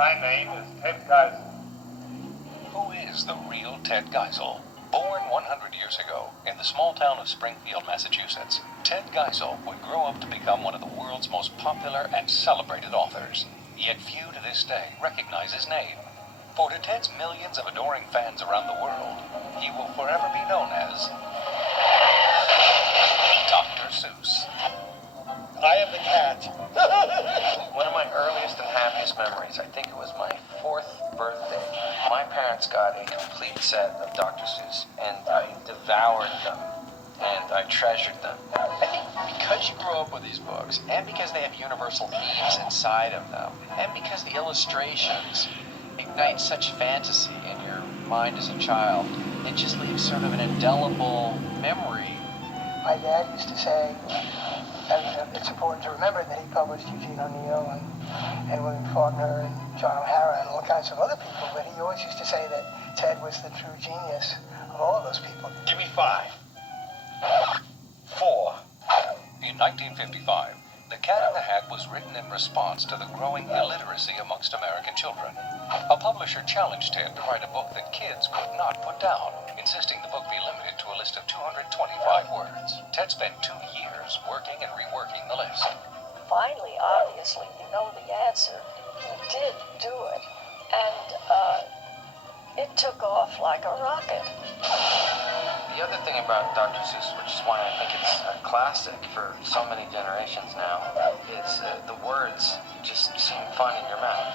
My name is Ted Geisel. Who is the real Ted Geisel? Born 100 years ago in the small town of Springfield, Massachusetts, Ted Geisel would grow up to become one of the world's most popular and celebrated authors. Yet few to this day recognize his name. For to Ted's millions of adoring fans around the world, he will forever be known as Dr. Seuss. I am the cat. One of my earliest and happiest memories, I think it was my 4th birthday. My parents got a complete set of Dr. Seuss, and I devoured them, and I treasured them. I think because you grew up with these books, and because they have universal themes inside of them, and because the illustrations ignite such fantasy in your mind as a child, it just leaves sort of an indelible memory. My dad used to say, and it's important to remember that he published Eugene O'Neill and William Faulkner and John O'Hara and all kinds of other people, but he always used to say that Ted was the true genius of all of those people. Give me 5. 4. In 1955, The Cat in the Hat was written in response to the growing illiteracy amongst American children. A publisher challenged Ted to write a book that kids could not put down, insisting the book be limited to a list of 225 words. Ted spent 2 years working and reworking the list. Finally, obviously, you know the answer. He did do it. And it took off like a rocket. The other thing about Dr. Seuss, which is why I think it's a classic for so many generations now, is the words just seem fun in your mouth.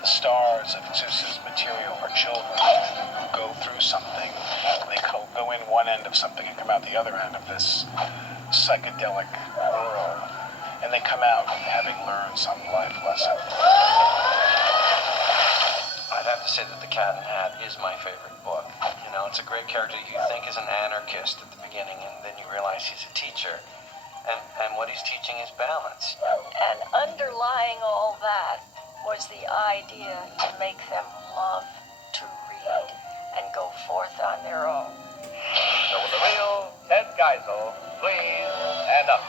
The stars of Seuss's material are children who go through something. They go in one end of something and come out the other end of this psychedelic world. And they come out having learned some life lesson. I'd have to say that The Cat in the Hat is my favorite book. You know, it's a great character you think is an anarchist at the beginning, and then you realize he's a teacher. And what he's teaching is balance. And underlying all that was the idea to make them love to read and go forth on their own. So with the real Ted Geisel, please stand up.